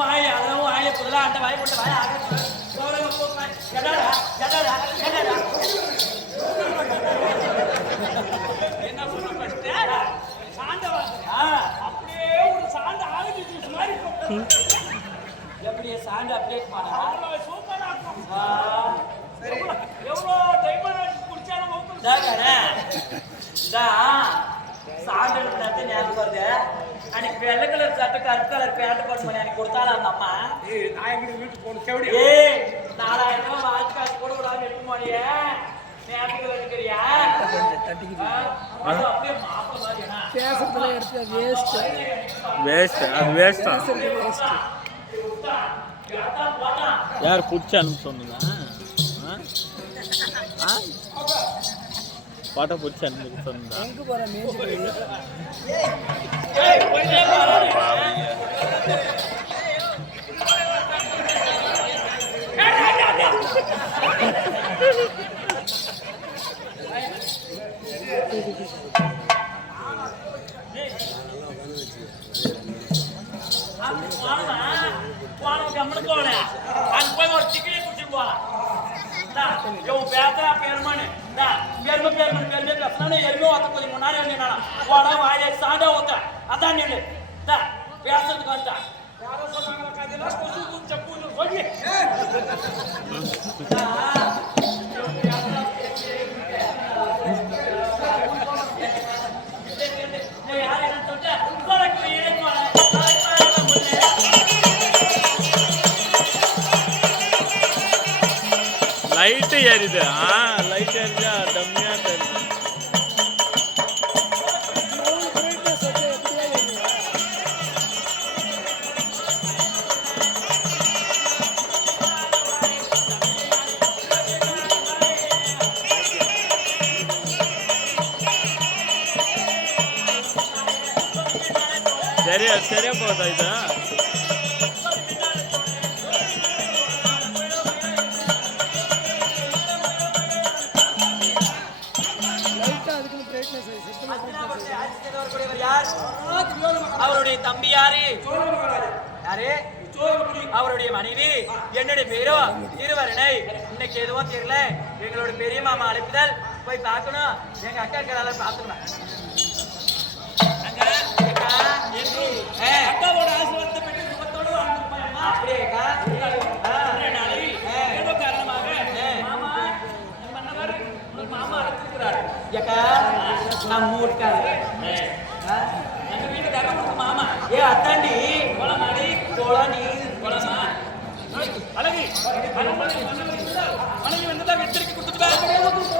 வாய் அதெல்லாம் வாயில புதலா அந்த வாய் போட்டு வாய் ஆக என்ன சொல்ல சாந்த அப்படியே ஒரு சாந்த ஆகுது மாதிரி எப்படியே சாந்த அப்படியே சூப்பரா எவ்வளோ டைமண்ட் குடிச்சாலும் சாந்தத்தை ஞாபகம் வருது அன்னைக்கு வெள்ளை கலர் சட்டை கருப்பு கலர் பேண்ட் போட்டு பண்ணி அன்னைக்கு கொடுத்தாலும் அந்த அம்மா நான் வீட்டுக்கு போகணும் ஏ 4000 ரூபாய் வாட்ச் காசு கூட விடாம எடுக்க மாட்டியே ஞாபகம் எடுக்கிறியா அப்படியே மாப்பிள்ள மாதிரியா பேசுறதுல எடுத்து வேஸ்ட் அது வேஸ்ட் யார் பிடிச்சான்னு சொன்னதா பாட்டை பிடிச்சான்னு சொன்னதா எங்க போற மேஜ் ஒரு சிக்கனி குடிச்சிட்டு போலாம் கொஞ்சம் முன்னாடி சாண்டா ஊத்த அதான் நீ பேசுறதுக்கு வந்தா யாரோ சொன்னாங்க கதையெல்லாம் கொசு செப்பு சொல்லி லைட் ஏறிது லைட் ஏறிதா டம்மியா தெரியுது சரியா போதா இது அவருடைய தம்பி யாரு அவருடைய மனைவி என்னுடைய பேரோ திருவரணை இன்னைக்கு எதுவும் தெரியல எங்களோட பெரிய மாமா அழைப்புதல் போய் பார்க்கணும் எங்க அக்கா இருக்கிறால பார்த்துக்கலாம் அக்காவோட ஆசீர்வாதத்தை பெற்று சுகத்தோடு அப்படியேக்கா ஏதோ காரணமாக மாமா அழைச்சிருக்கிறார் ஏக்கா நம்ம ஊருக்காரு எங்க வீட்டுக்காரங்க மாமா ஏ அத்தாண்டி கொலமாடி கொலனி கொலமா அழகி மனைவி வந்ததா வெற்றிக்கு கொடுத்துட்டு